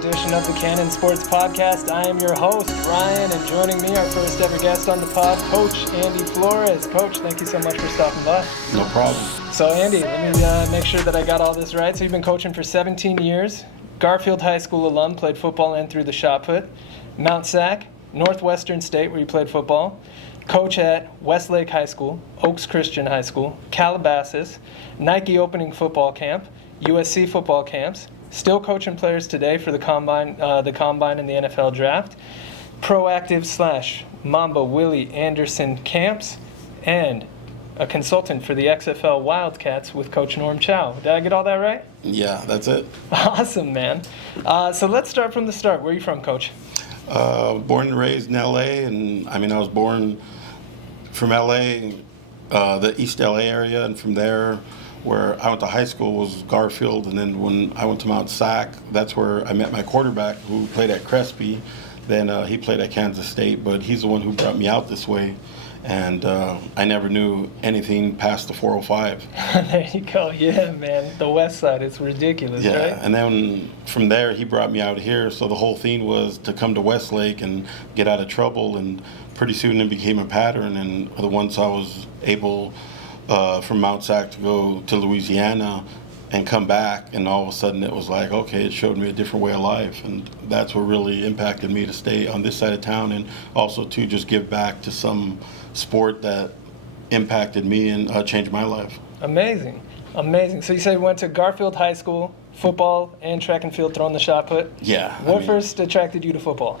edition of the Cannon Sports Podcast. I am your host, Ryan, and joining me, our first ever guest on the pod, Coach Andy Flores. Coach, thank you so much for stopping by. No problem. So Andy, let me make sure that I got all this right. So you've been coaching for 17 years, Garfield High School alum, played football and through the shot put, Mount Sac, Northwestern State, where you played football, coach at Westlake High School, Oaks Christian High School, Calabasas, Nike opening football camp, USC football camps, still coaching players today for the combine and the NFL draft, proactive / Mamba Willie Anderson camps, and a consultant for the XFL Wildcats with Coach Norm Chow. Did I get all that right? Yeah, that's it. Awesome, man. So let's start from the start. Where are you from, Coach? Born and raised in L.A., and I was born from L.A., the East L.A. area, and from there, where I went to high school was Garfield, and then when I went to Mount Sac, that's where I met my quarterback who played at Crespi. Then he played at Kansas State, but he's the one who brought me out this way, and I never knew anything past the 405. There you go. Yeah, man. The west side, it's ridiculous, yeah, right? And then from there, he brought me out here, so the whole thing was to come to Westlake and get out of trouble, and pretty soon it became a pattern, and once I was able from Mount Sac to go to Louisiana and come back, and all of a sudden it was like, okay, it showed me a different way of life, and that's what really impacted me to stay on this side of town, and also to just give back to some sport that impacted me and changed my life. Amazing. So you said you went to Garfield High School, football and track and field, throwing the shot put. Yeah. What first attracted you to football?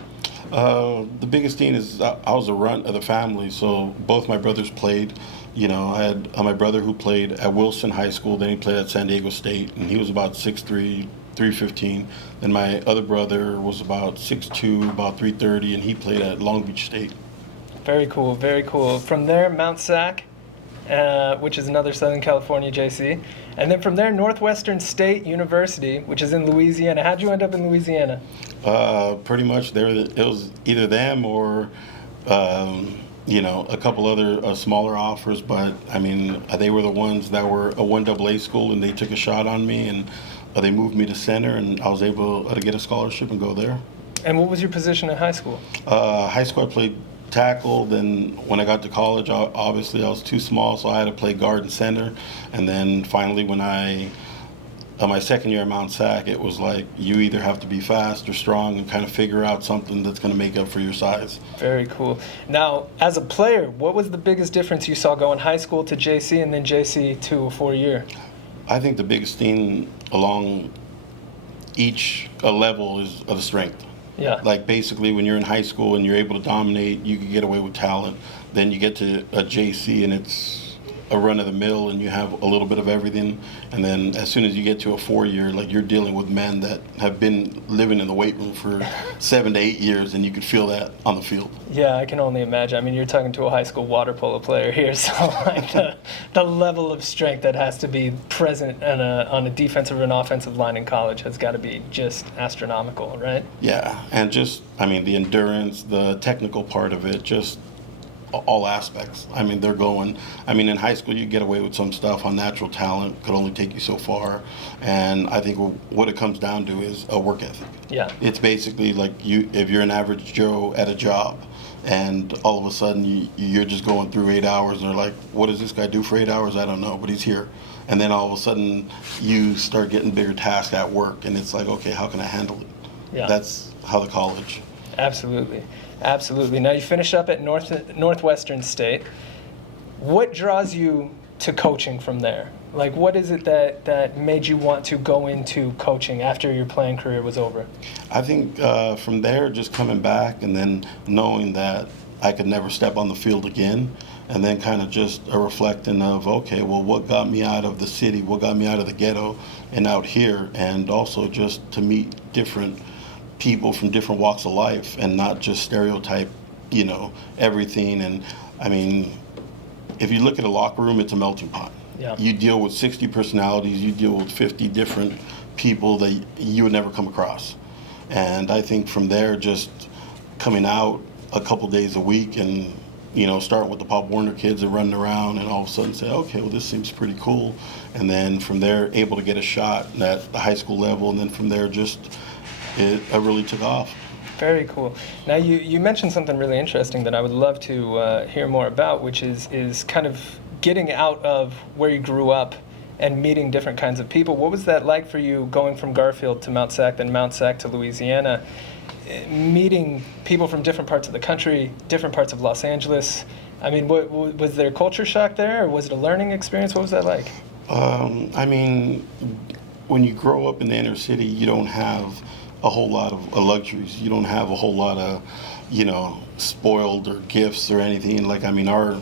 The biggest thing is I was the runt of the family, so both my brothers played. You know, I had my brother who played at Wilson High School, then he played at San Diego State, and he was about 6'3", 315. Then my other brother was about 6'2", about 330, and he played at Long Beach State. Very cool, very cool. From there, Mount Sac, which is another Southern California JC. And then from there, Northwestern State University, which is in Louisiana. How'd you end up in Louisiana? Pretty much it was either them or a couple other smaller offers, but they were the ones that were a 1AA school, and they took a shot on me, and they moved me to center, and I was able to get a scholarship and go there. And what was your position in high school? High school, I played tackle. Then when I got to college, obviously I was too small, so I had to play guard and center. And then finally, when my second year at Mount Sac, it was like you either have to be fast or strong and kind of figure out something that's going to make up for your size. Very cool. Now, as a player, what was the biggest difference you saw going high school to JC and then JC to a 4-year? I think the biggest thing along each level is the strength. Yeah. Like basically when you're in high school and you're able to dominate, you can get away with talent. Then you get to a JC and it's a run of the mill and you have a little bit of everything. And then as soon as you get to a 4-year, like you're dealing with men that have been living in the weight room for 7 to 8 years, and you could feel that on the field. Yeah, I can only imagine. You're talking to a high school water polo player here, so like the level of strength that has to be present on a defensive and offensive line in college has got to be just astronomical, right? Yeah, and just, the endurance, the technical part of it, just all aspects. They're going. In high school, you get away with some stuff on natural talent, could only take you so far. And I think what it comes down to is a work ethic. Yeah. It's basically like if you're an average Joe at a job, and all of a sudden you're just going through 8 hours, and they're like, what does this guy do for 8 hours? I don't know, but he's here. And then all of a sudden you start getting bigger tasks at work, and it's like, okay, how can I handle it? Yeah. That's how the college. Absolutely. Now you finish up at Northwestern State. What draws you to coaching from there? Like, what is it that made you want to go into coaching after your playing career was over? I think from there, just coming back and then knowing that I could never step on the field again, and then kind of just a reflecting of, okay, well, what got me out of the city, what got me out of the ghetto and out here, and also just to meet different people from different walks of life and not just stereotype, everything. And if you look at a locker room, it's a melting pot. Yeah. You deal with 60 personalities, you deal with 50 different people that you would never come across. And I think from there, just coming out a couple days a week and, starting with the Pop Warner kids and running around and all of a sudden say, okay, well, this seems pretty cool. And then from there, able to get a shot at the high school level. And then from there, just it really took off. Very cool. Now, you mentioned something really interesting that I would love to hear more about, which is kind of getting out of where you grew up and meeting different kinds of people. What was that like for you going from Garfield to Mount Sac, then Mount Sac to Louisiana, meeting people from different parts of the country, different parts of Los Angeles? I mean, was there culture shock there, or was it a learning experience? What was that like? I mean, when you grow up in the inner city, you don't have a whole lot of luxuries. You don't have a whole lot of, spoiled or gifts or anything. Like, I mean, our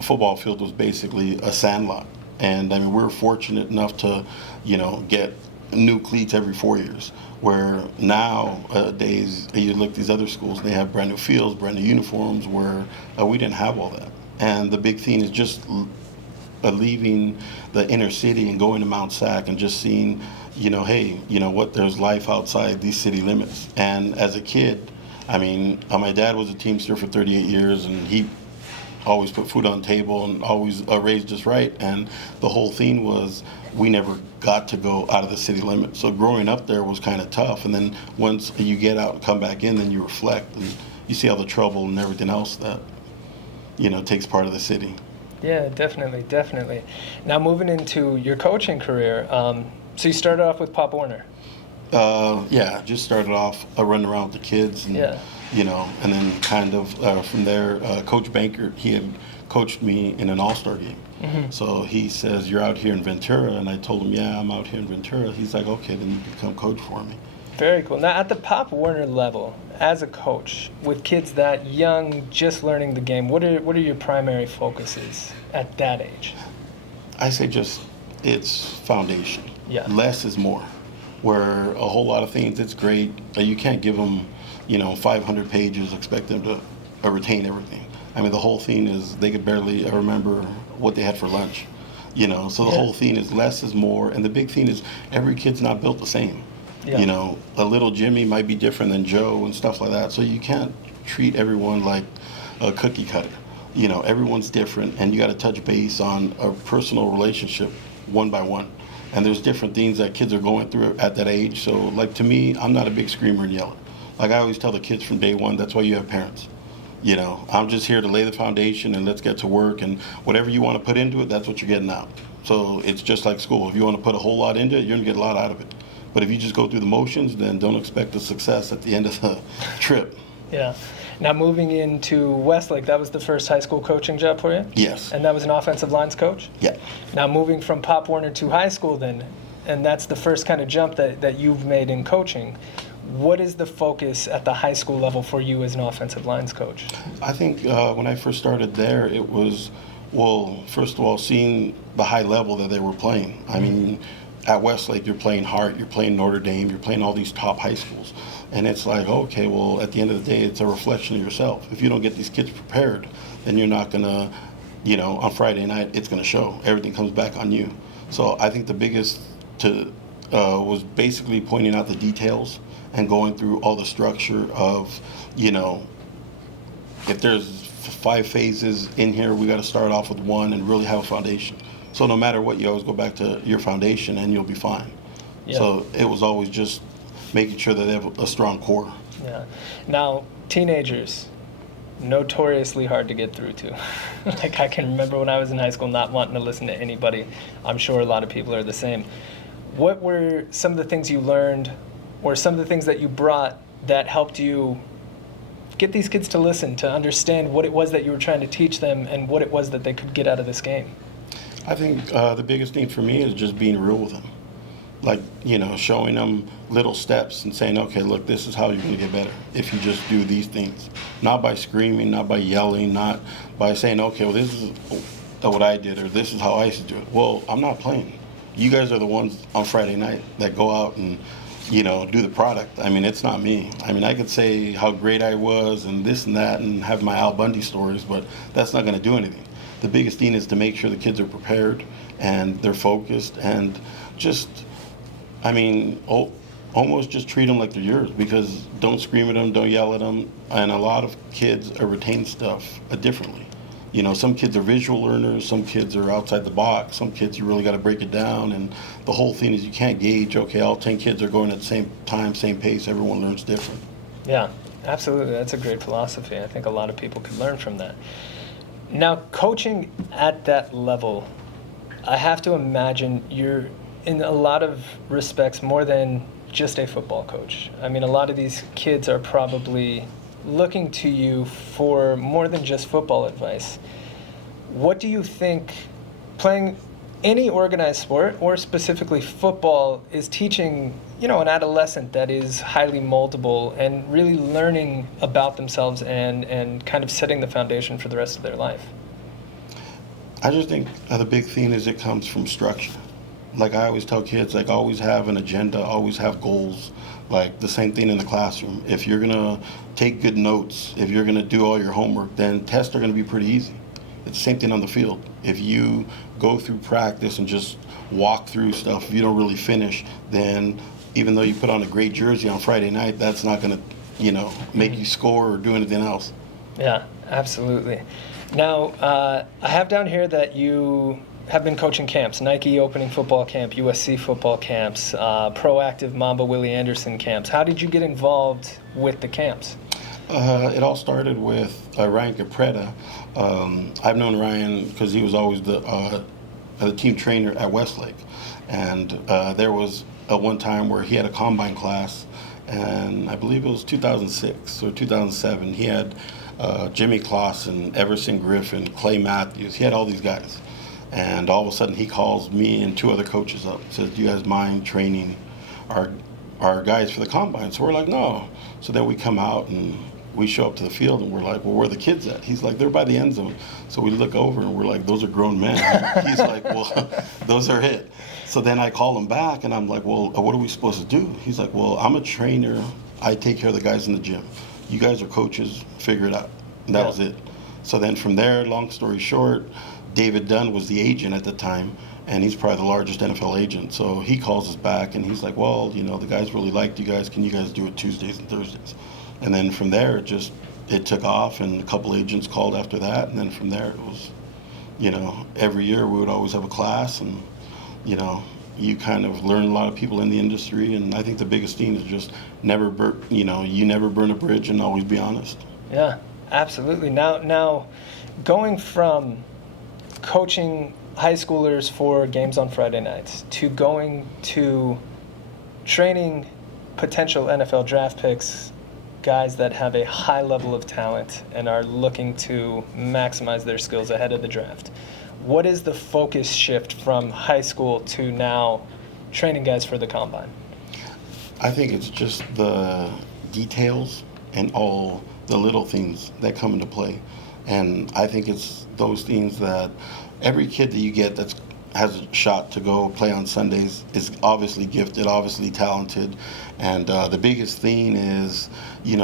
football field was basically a sandlot. And, I mean, we were fortunate enough to, get new cleats every 4 years. Where nowadays, you look at these other schools, and they have brand new fields, brand new uniforms, where we didn't have all that. And the big thing is just leaving the inner city and going to Mount Sac and just seeing, hey, what, there's life outside these city limits. And as a kid, I mean, my dad was a Teamster for 38 years, and he always put food on the table and always raised us right. And the whole thing was we never got to go out of the city limits. So growing up there was kind of tough. And then once you get out and come back in, then you reflect and you see all the trouble and everything else that, takes part of the city. Yeah, definitely. Now, moving into your coaching career, so you started off with Pop Warner. Just started off running around with the kids, and and then kind of from there, Coach Banker, he had coached me in an All-Star game. Mm-hmm. So he says, "You're out here in Ventura," and I told him, "Yeah, I'm out here in Ventura." He's like, "Okay, then you can come coach for me." Very cool. Now, at the Pop Warner level, as a coach, with kids that young, just learning the game, what are your primary focuses at that age? I say it's foundation. Yeah. Less is more. Where a whole lot of things, it's great. You can't give them, 500 pages, expect them to retain everything. I mean, the whole thing is they could barely remember what they had for lunch. So the whole thing is less is more. And the big thing is every kid's not built the same. Yeah. A little Jimmy might be different than Joe and stuff like that. So you can't treat everyone like a cookie cutter. Everyone's different, and you got to touch base on a personal relationship one by one. And there's different things that kids are going through at that age. So, like, to me, I'm not a big screamer and yeller. Like, I always tell the kids from day one, that's why you have parents. I'm just here to lay the foundation and let's get to work. And whatever you want to put into it, that's what you're getting out. So it's just like school. If you want to put a whole lot into it, you're going to get a lot out of it. But if you just go through the motions, then don't expect the success at the end of the trip. Yeah. Now, moving into Westlake, that was the first high school coaching job for you? Yes. And that was an offensive lines coach? Yeah. Now, moving from Pop Warner to high school then, and that's the first kind of jump that you've made in coaching. What is the focus at the high school level for you as an offensive lines coach? I think when I first started there, it was, first of all, seeing the high level that they were playing. I mean, at Westlake, you're playing Hart, you're playing Notre Dame, you're playing all these top high schools. And it's like, okay, well, at the end of the day, it's a reflection of yourself. If you don't get these kids prepared, then you're not going to, on Friday night, it's going to show. Everything comes back on you. So I think the biggest was basically pointing out the details and going through all the structure of, if there's 5 phases in here, we got to start off with one and really have a foundation. So no matter what, you always go back to your foundation and you'll be fine. Yeah. So it was always just making sure that they have a strong core. Yeah. Now, teenagers, notoriously hard to get through to. Like, I can remember when I was in high school not wanting to listen to anybody. I'm sure a lot of people are the same. What were some of the things you learned or some of the things that you brought that helped you get these kids to listen, to understand what it was that you were trying to teach them and what it was that they could get out of this game? I think the biggest thing for me is just being real with them. Like, showing them little steps and saying, okay, look, this is how you're going to get better if you just do these things. Not by screaming, not by yelling, not by saying, okay, well, this is what I did or this is how I should do it. Well, I'm not playing. You guys are the ones on Friday night that go out and, do the product. I mean, it's not me. I mean, I could say how great I was and this and that and have my Al Bundy stories, but that's not going to do anything. The biggest thing is to make sure the kids are prepared and they're focused and just, almost just treat them like they're yours, because don't scream at them, don't yell at them. And a lot of kids retain stuff differently. some kids are visual learners, some kids are outside the box, some kids you really got to break it down. And the whole thing is you can't gauge, okay, all 10 kids are going at the same time, same pace. Everyone learns different. Yeah, absolutely. That's a great philosophy. I think a lot of people could learn from that. Now, coaching at that level, I have to imagine you're, in a lot of respects, more than just a football coach. I mean, a lot of these kids are probably looking to you for more than just football advice. What do you think playing any organized sport, or specifically football, is teaching, an adolescent that is highly moldable and really learning about themselves and kind of setting the foundation for the rest of their life? I just think the big thing is it comes from structure. Like I always tell kids, like always have an agenda, always have goals. Like the same thing in the classroom. If you're gonna take good notes, if you're gonna do all your homework, then tests are gonna be pretty easy. It's the same thing on the field. If you go through practice and just walk through stuff, if you don't really finish, then even though you put on a great jersey on Friday night, that's not gonna, make you score or do anything else. Yeah, absolutely. Now, I have down here that you have been coaching camps, Nike opening football camp, USC football camps, proactive Mamba Willie Anderson camps. How did you get involved with the camps? It all started with Ryan Capretta. I've known Ryan because he was always the team trainer at Westlake. And there was one time where he had a combine class, and I believe it was 2006 or 2007. He had Jimmy Clausen, Everson Griffin, Clay Matthews. He had all these guys. And all of a sudden he calls me and two other coaches up and says, do you guys mind training our guys for the combine? So we're like, no. So then we come out and we show up to the field and we're like, well, where are the kids at? He's like, they're by the end zone. So we look over and we're like, those are grown men. He's like, well, those are it. So then I call him back and I'm like, well, what are we supposed to do? He's like, well, I'm a trainer. I take care of the guys in the gym. You guys are coaches. Figure it out. And that was it. So then from there, long story short, David Dunn was the agent at the time, and he's probably the largest NFL agent. So he calls us back, and he's like, well, the guys really liked you guys. Can you guys do it Tuesdays and Thursdays? And then from there, it took off, and a couple agents called after that. And then from there, it was, every year we would always have a class, and, you kind of learn a lot of people in the industry. And I think the biggest thing is just you never burn a bridge and always be honest. Yeah, absolutely. Now going from coaching high schoolers for games on Friday nights to going to training potential NFL draft picks, guys that have a high level of talent and are looking to maximize their skills ahead of the draft. What is the focus shift from high school to now training guys for the combine? I think it's just the details and all the little things that come into play. And I think it's those things that every kid that you get that has a shot to go play on Sundays is obviously gifted, obviously talented. And the biggest thing is,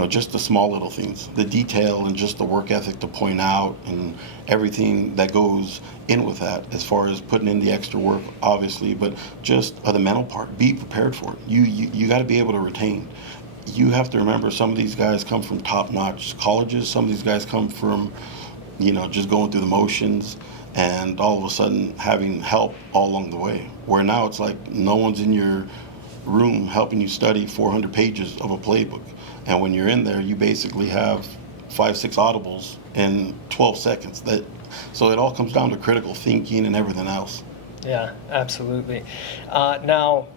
just the small little things, the detail and just the work ethic to point out and everything that goes in with that as far as putting in the extra work, obviously, but just the mental part. Be prepared for it. You got to be able to retain. You have to remember some of these guys come from top-notch colleges. Some of these guys come from, just going through the motions and all of a sudden having help all along the way. Where now it's like no one's in your room helping you study 400 pages of a playbook. And when you're in there, you basically have 5-6 audibles in 12 seconds. So it all comes down to critical thinking and everything else. Yeah, absolutely. Now,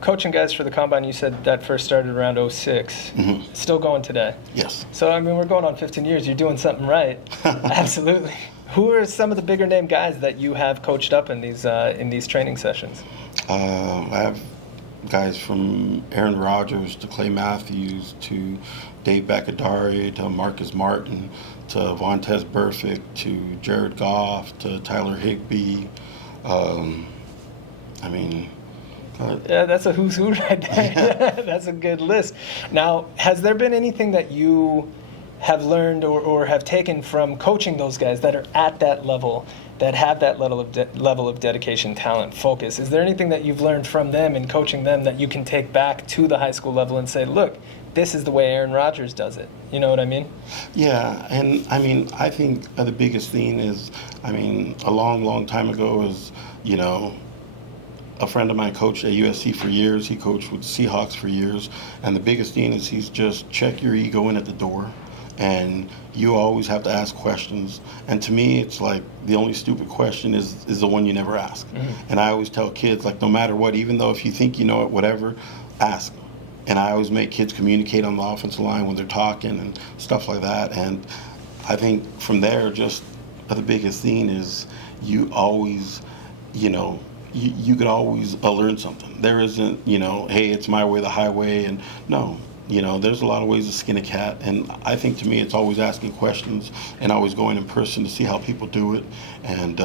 coaching guys for the combine, you said that first started around 06. Mm-hmm. Still going today. Yes. So, we're going on 15 years. You're doing something right. Absolutely. Who are some of the bigger name guys that you have coached up in these training sessions? I have guys from Aaron Rodgers to Clay Matthews to Dave Baccadari to Marcus Martin to Vontaze Burfict to Jared Goff to Tyler Higbee. Yeah, that's a who's who right there. Yeah. That's a good list. Now, has there been anything that you have learned or have taken from coaching those guys that are at that level, that have that level of dedication, talent, focus? Is there anything that you've learned from them and coaching them that you can take back to the high school level and say, look, this is the way Aaron Rodgers does it? You know what I mean? Yeah, and I mean, I think the biggest thing is, I mean, a long, long time ago is, you know, a friend of mine coached at USC for years. He coached with the Seahawks for years. And the biggest thing is he's just check your ego in at the door. And you always have to ask questions. And to me, it's like the only stupid question is the one you never ask. Mm-hmm. And I always tell kids, like, no matter what, even though if you think you know it, whatever, ask. And I always make kids communicate on the offensive line when they're talking and stuff like that. And I think from there, just the biggest thing is you always, you know, you could always learn something. There isn't, you know, hey, it's my way, the highway. And no, you know, there's a lot of ways to skin a cat. And I think to me, it's always asking questions and always going in person to see how people do it. And,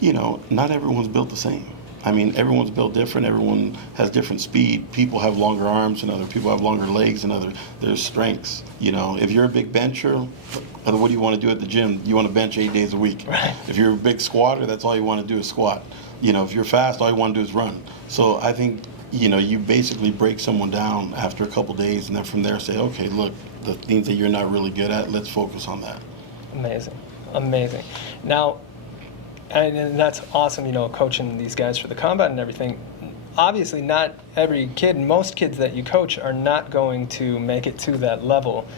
you know, not everyone's built the same. I mean, everyone's built different. Everyone has different speed. People have longer arms than other people have longer legs than other. There's strengths. You know, if you're a big bencher, what do you want to do at the gym? You want to bench 8 days a week. Right. If you're a big squatter, that's all you want to do is squat. You know, if you're fast, all you want to do is run. So I think, you know, you basically break someone down after a couple days, and then from there say, okay, look, the things that you're not really good at, let's focus on that. Amazing. Amazing. Now, and that's awesome, you know, coaching these guys for the combat and everything. Obviously, not every kid, most kids that you coach are not going to make it to that level.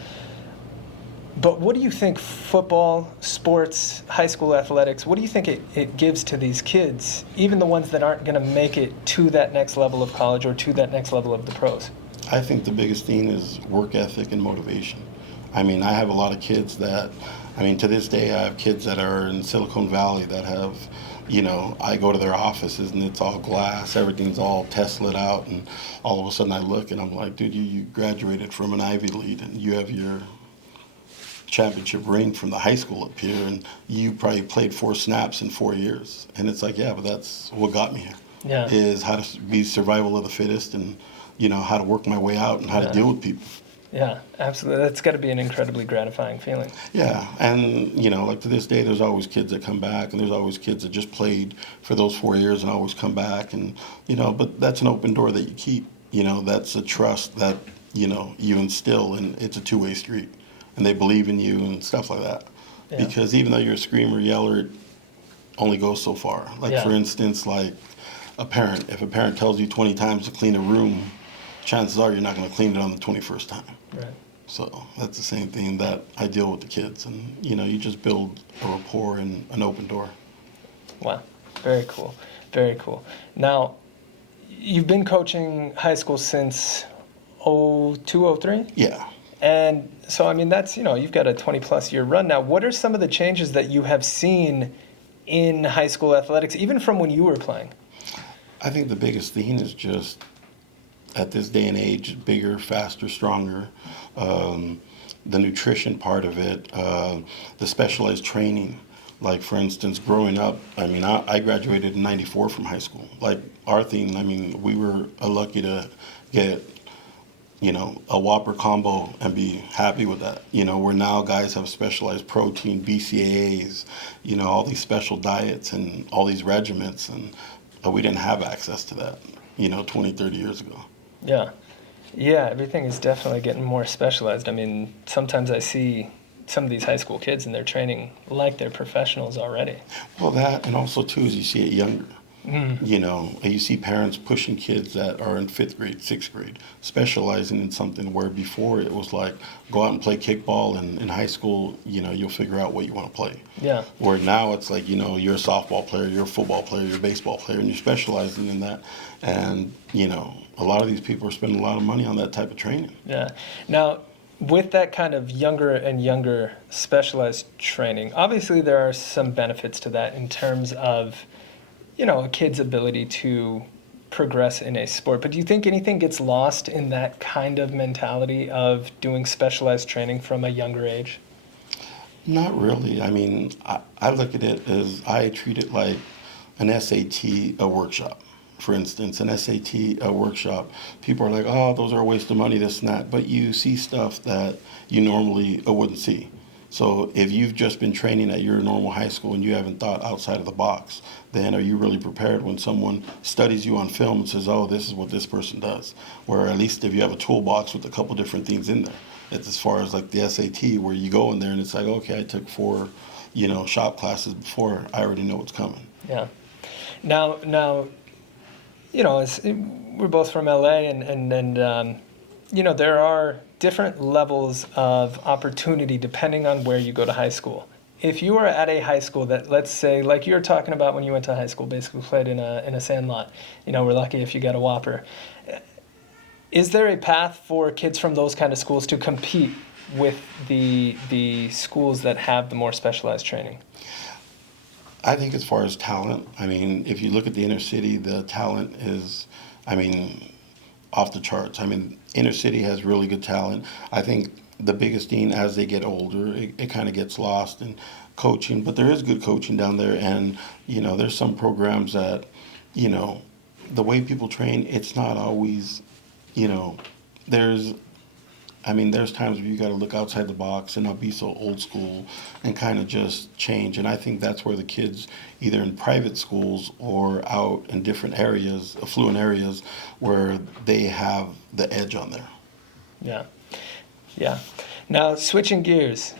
But what do you think football, sports, high school athletics, what do you think it gives to these kids, even the ones that aren't going to make it to that next level of college or to that next level of the pros? I think the biggest thing is work ethic and motivation. I mean, I have a lot of kids that, I mean, to this day, I have kids that are in Silicon Valley that have, you know, I go to their offices and it's all glass, everything's all Tesla'd out, and all of a sudden I look and I'm like, dude, you graduated from an Ivy League and you have your championship ring from the high school up here, and you probably played 4 snaps in 4 years. And it's like, yeah, but that's what got me here. Yeah. Is how to be survival of the fittest, and, you know, how to work my way out and how to deal with people. Yeah, absolutely. That's got to be an incredibly gratifying feeling. Yeah, and, you know, like to this day, there's always kids that come back, and there's always kids that just played for those 4 years and always come back, and, you know, but that's an open door that you keep. You know, that's a trust that, you know, you instill, and it's a two-way street. And they believe in you and stuff like that. Yeah. Because even though you're a screamer, yeller, it only goes so far. Like, for instance, like a parent. If a parent tells you 20 times to clean a room, chances are you're not going to clean it on the 21st time. Right. So that's the same thing that I deal with the kids. And, you know, you just build a rapport and an open door. Wow. Very cool. Very cool. Now, you've been coaching high school since 02, 03? Yeah. And so, I mean, that's, you know, you've got a 20-plus year run now. What are some of the changes that you have seen in high school athletics, even from when you were playing? I think the biggest thing is just, at this day and age, bigger, faster, stronger. The nutrition part of it, the specialized training. Like, for instance, growing up, I mean, I graduated in 94 from high school. Like, our thing, I mean, we were lucky to get, you know, a Whopper combo and be happy with that. You know, where now guys have specialized protein, BCAAs, you know, all these special diets and all these regiments, and we didn't have access to that, you know, 20, 30 years ago. Yeah. Yeah, everything is definitely getting more specialized. I mean, sometimes I see some of these high school kids and they're training like they're professionals already. Well, that, and also, too, is you see it younger. Mm-hmm. You know, you see parents pushing kids that are in 5th grade, 6th grade, specializing in something where before it was like, go out and play kickball, and in high school, you know, you'll figure out what you want to play. Yeah. Where now it's like, you know, you're a softball player, you're a football player, you're a baseball player, and you're specializing in that. And, you know, a lot of these people are spending a lot of money on that type of training. Yeah. Now, with that kind of younger and younger specialized training, obviously there are some benefits to that in terms of, you know, a kid's ability to progress in a sport. But do you think anything gets lost in that kind of mentality of doing specialized training from a younger age? Not really. I mean, I look at it as, I treat it like an SAT, a workshop for instance, an SAT workshop, people are like, oh, those are a waste of money, this and that. But you see stuff that you normally wouldn't see. So if you've just been training at your normal high school and you haven't thought outside of the box, then are you really prepared when someone studies you on film and says, oh, this is what this person does? Or at least if you have a toolbox with a couple different things in there. It's as far as like the SAT, where you go in there and it's like, okay, I took 4, shop classes before. I already know what's coming. Yeah. Now, we're both from LA, and there are different levels of opportunity depending on where you go to high school. If you are at a high school that, let's say, like you were talking about when you went to high school, basically played in a sandlot, we're lucky if you get a Whopper. Is there a path for kids from those kind of schools to compete with the schools that have the more specialized training? I think as far as talent, if you look at the inner city, the talent is, off the charts. Inner city has really good talent. I think the biggest thing as they get older, it kind of gets lost in coaching, but there is good coaching down there. And, there's some programs that, the way people train, it's not always, there's times where you got to look outside the box and not be so old school and kind of just change. And I think that's where the kids, either in private schools or out in different areas, affluent areas, where they have the edge on there. Yeah. Now, switching gears,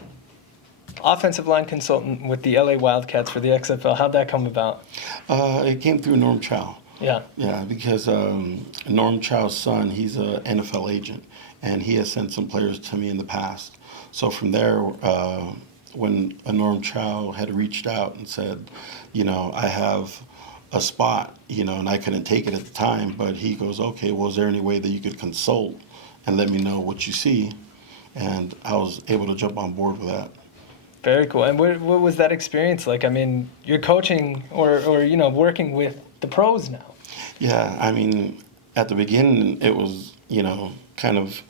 offensive line consultant with the LA Wildcats for the XFL. How'd that come about? It came through Norm Chow. Yeah, because Norm Chow's son, he's an NFL agent, and he has sent some players to me in the past. So from there, when Norm Chow had reached out and said, I have a spot, and I couldn't take it at the time, but he goes, okay, well, is there any way that you could consult and let me know what you see? And I was able to jump on board with that. Very cool. And what was that experience like? You're coaching or working with the pros now. Yeah, at the beginning, it was, kind of,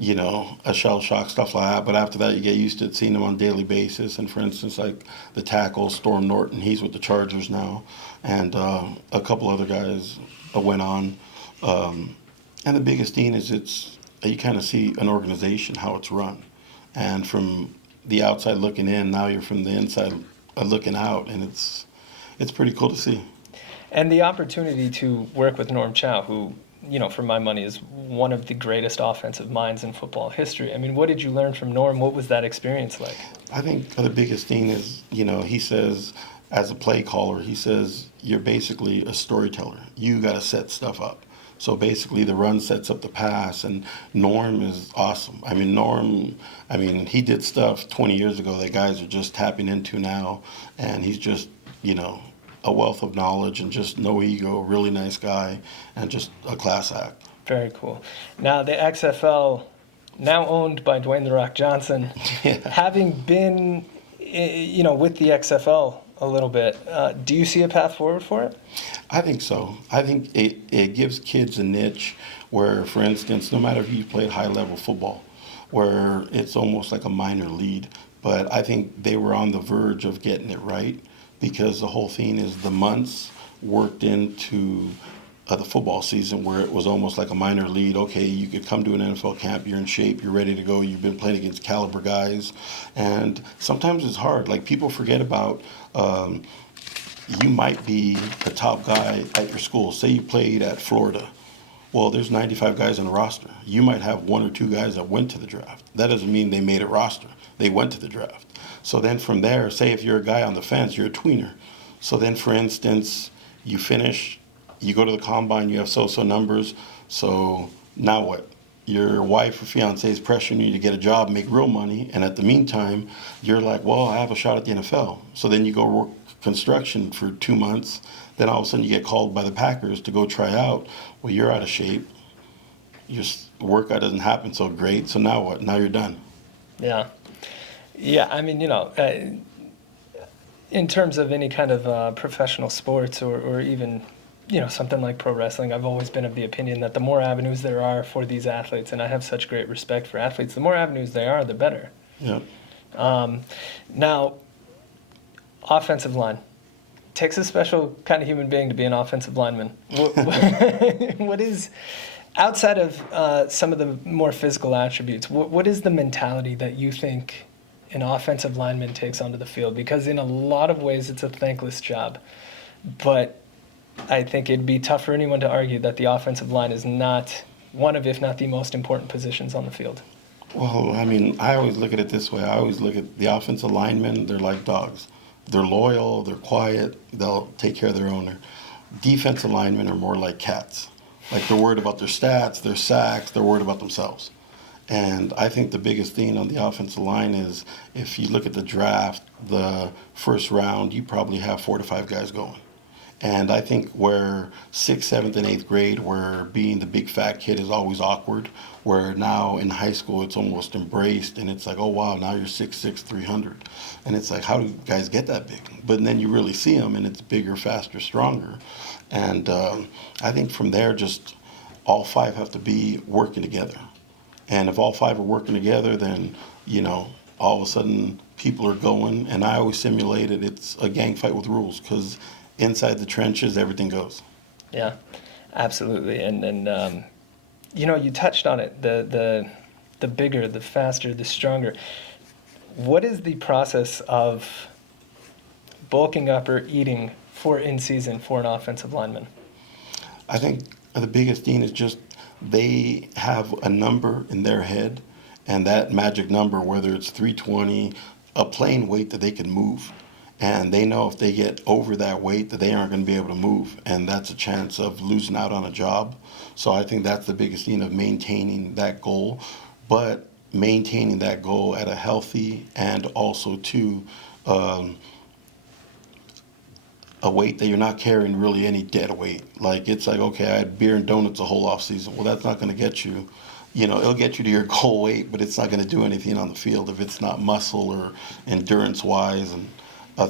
a shell shock, stuff like that. But after that, you get used to seeing them on a daily basis. And for instance, like the tackle, Storm Norton, he's with the Chargers now. And a couple other guys went on. And the biggest thing is you kind of see an organization, how it's run. And from the outside looking in, now you're from the inside looking out. And it's pretty cool to see. And the opportunity to work with Norm Chow, who, for my money, is one of the greatest offensive minds in football history. What did you learn from Norm? What was that experience like? I think the biggest thing is, he says, as a play caller, he says, you're basically a storyteller. You got to set stuff up. So basically the run sets up the pass, and Norm is awesome. Norm, he did stuff 20 years ago that guys are just tapping into now, and he's just, a wealth of knowledge and just no ego, really nice guy, and just a class act. Very cool. Now the XFL, now owned by Dwayne "The Rock" Johnson, having been, with the XFL a little bit, do you see a path forward for it? I think so. I think it gives kids a niche where, for instance, no matter if you played high-level football, where it's almost like a minor league, but I think they were on the verge of getting it right, because the whole thing is the months worked into the football season, where it was almost like a minor league. Okay, you could come to an NFL camp, you're in shape, you're ready to go, you've been playing against caliber guys, and sometimes it's hard. Like, people forget about you might be the top guy at your school. Say you played at Florida. Well, there's 95 guys on the roster. You might have 1 or 2 guys that went to the draft. That doesn't mean they made a roster. They went to the draft. So then from there, say if you're a guy on the fence, you're a tweener. So then, for instance, you finish, you go to the combine, you have so-so numbers. So now what? Your wife or fiance is pressuring you to get a job, make real money, and at the meantime, you're like, well, I have a shot at the NFL. So then you go work construction for 2 months. Then all of a sudden you get called by the Packers to go try out. Well, you're out of shape. Your workout doesn't happen so great. So now what? Now you're done. Yeah. In terms of any kind of professional sports or even, something like pro wrestling, I've always been of the opinion that the more avenues there are for these athletes, and I have such great respect for athletes, the more avenues there are, the better. Yeah. Now, offensive line. takes a special kind of human being to be an offensive lineman. What is, outside of some of the more physical attributes, what is the mentality that you think an offensive lineman takes onto the field? Because in a lot of ways, it's a thankless job. But I think it'd be tough for anyone to argue that the offensive line is not one of, if not the most important positions on the field. Well, I mean, I always look at it this way. I always look at the offensive linemen, they're like dogs. They're loyal, they're quiet, they'll take care of their owner. Defensive linemen are more like cats. Like, they're worried about their stats, their sacks, they're worried about themselves. And I think the biggest thing on the offensive line is, if you look at the draft, the first round, you probably have 4 to 5 guys going. And I think where 6th, 7th, and 8th grade, where being the big fat kid is always awkward, where now in high school it's almost embraced, and it's like, oh wow, now you're 6'6", 300. And it's like, how do guys get that big? But then you really see them, and it's bigger, faster, stronger. And I think from there, just all 5 have to be working together. And if all 5 are working together, then, you know, all of a sudden people are going. And I always simulate it. It's a gang fight with rules, because inside the trenches, everything goes. Yeah, absolutely. And you know, you touched on it, the bigger, the faster, the stronger. What is the process of bulking up or eating for in season for an offensive lineman? I think the biggest thing is just they have a number in their head, and that magic number, whether it's 320, a plain weight that they can move. And they know if they get over that weight that they aren't going to be able to move, and that's a chance of losing out on a job. So I think that's the biggest thing, of maintaining that goal, but maintaining that goal at a healthy and also too a weight that you're not carrying really any dead weight. Like, it's like, okay, I had beer and donuts the whole off season. Well, that's not going to get you. You know, it'll get you to your goal weight, but it's not going to do anything on the field if it's not muscle or endurance-wise and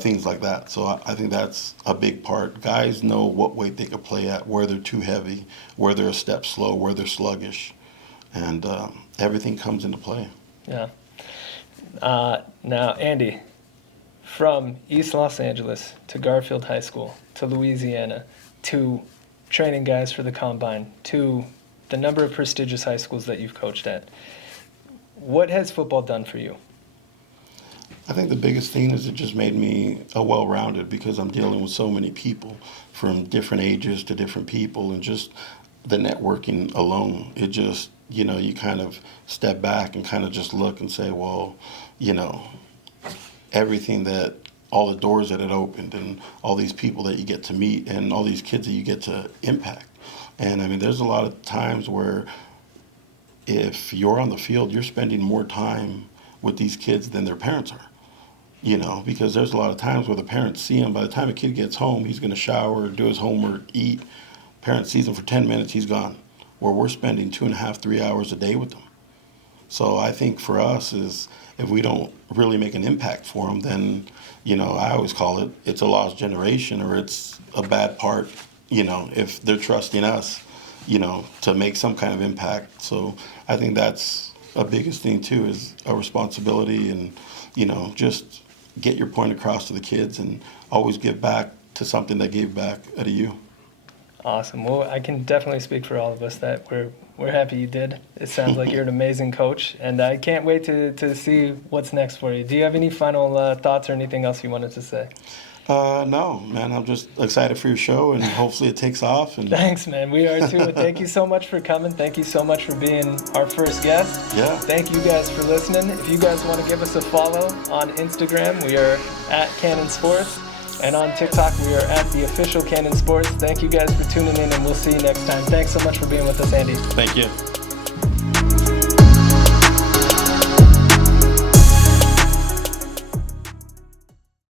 things like that. So I think that's a big part. Guys know what weight they can play at, where they're too heavy, where they're a step slow, where they're sluggish, and everything comes into play. Yeah. Now, Andy, from East Los Angeles to Garfield High School to Louisiana to training guys for the Combine to the number of prestigious high schools that you've coached at, what has football done for you? I think the biggest thing is it just made me a well-rounded, because I'm dealing with so many people from different ages to different people, and just the networking alone, it just, you know, you kind of step back and kind of just look and say, well, you know, everything that, all the doors that it opened, and all these people that you get to meet, and all these kids that you get to impact. And I mean, there's a lot of times where if you're on the field, you're spending more time with these kids than their parents are. You know, because there's a lot of times where the parents see him. By the time a kid gets home, he's going to shower, do his homework, eat. Parent sees him for 10 minutes, he's gone. Where we're spending 2.5, 3 hours a day with them. So I think for us is, if we don't really make an impact for them, then, you know, I always call it, it's a lost generation, or it's a bad part, you know, if they're trusting us, you know, to make some kind of impact. So I think that's a biggest thing too, is a responsibility, and, you know, just get your point across to the kids, and always give back to something that gave back out of you. Awesome. Well, I can definitely speak for all of us that we're happy you did. It sounds like you're an amazing coach, and I can't wait to see what's next for you. Do you have any final thoughts or anything else you wanted to say? No, man, I'm just excited for your show, and hopefully it takes off. And Thanks, man. We are too. Thank you so much for coming. Thank you so much for being our first guest. Yeah. Thank you guys for listening. If you guys want to give us a follow on Instagram, we are at Cannon Sports. And on TikTok, we are at the official Cannon Sports. Thank you guys for tuning in, and we'll see you next time. Thanks so much for being with us, Andy. Thank you.